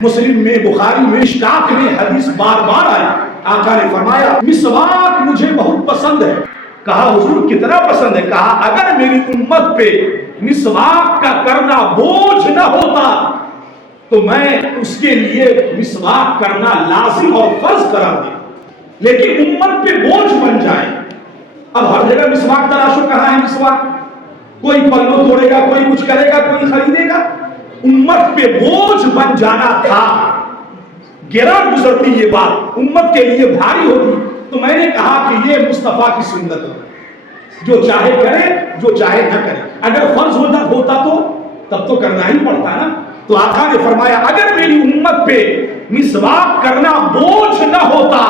مسلم میں، بخاری میں، اشتاق میں حدیث بار بار آئی. آقا نے فرمایا مسواک مجھے بہت پسند ہے. کہا حضور کتنا پسند ہے؟ کہا اگر میری امت پہ مسواک کا کرنا بوجھ نہ ہوتا تو میں اس کے لیے مسواک کرنا لازم اور فرض قرار دے. لیکن امت پہ بوجھ بن جائے. اب ہر جگہ مسواک تلاشو. کہاں ہے مسواک؟ کوئی پلو توڑے گا، کوئی کچھ کرے گا، کوئی خریدے گا. امت پہ بوجھ بن جانا تھا. گرا گزرتی یہ بات امت کے لیے بھاری ہوتی تو میں نے کہا کہ یہ مصطفیٰ کی سنت ہے. جو چاہے کرے، جو چاہے نہ کرے. اگر فرض ہوتا تو تب تو کرنا ہی پڑتا نا. تو آقا نے فرمایا اگر میری امت پہ مسواک کرنا بوجھ نہ ہوتا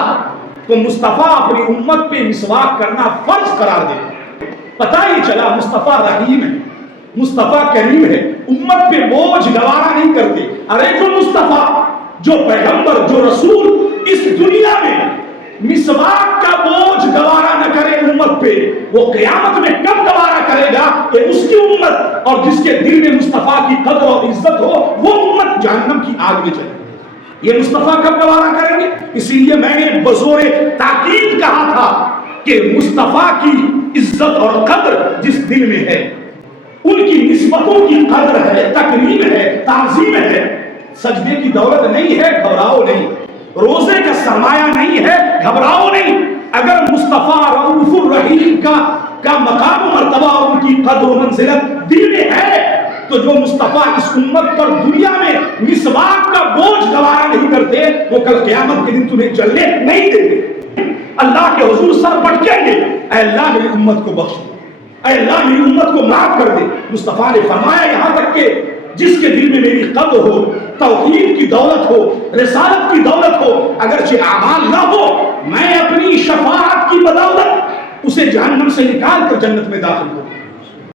تو مصطفیٰ اپنی امت پہ مسواک کرنا فرض قرار دے. پتہ ہی چلا مصطفیٰ رحیم ہے، مصطفیٰ کریم ہے، امت پہ بوجھ گوارا نہیں کرتے. ارے جو مصطفیٰ، جو پیغمبر، جو رسول اس دنیا میں مسواک کا بوجھ گوارا نہ کرے امت پہ، وہ قیامت میں کب گوارا کرے گا کہ اس کی امت اور جس کے دل میں مصطفیٰ کی قدر اور عزت ہو وہ امت جہنم کی آگ میں چلے. یہ مصطفیٰ کب گوارا کریں گے؟ اسی لیے میں نے بزور تاکید کہا تھا کہ مصطفیٰ کی عزت اور قدر جس دل میں ہے، ان کی نسبتوں کی قدر ہے، تکریم ہے، تعظیم ہے. سجدے کی دولت نہیں ہے، گھبراؤ نہیں. روزے کا سرمایہ نہیں ہے، گھبراؤ نہیں. اگر مصطفیٰ رؤوف الرحیم کا مقام و مرتبہ اور ان کی قدر و منزلت دل میں ہے تو جو مصطفیٰ اس امت پر دنیا میں مسواک کا بوجھ گوارا نہیں کرتے وہ کل قیامت کے دن تمہیں جلنے نہیں دیں گے. اللہ کے حضور سر پٹکیں گے، اے اللہ میری امت کو بخش دے، اے اللہ میری امت کو معاف کر دے. مصطفیٰ نے فرمایا یہاں تک کہ جس کے دل میں میری قدر ہو، توحید کی دولت ہو، رسالت کی دولت ہو، اگرچہ اعمال نہ ہو، میں اپنی شفاعت کی بدولت اسے جہنم سے نکال کر جنت میں داخل کروں.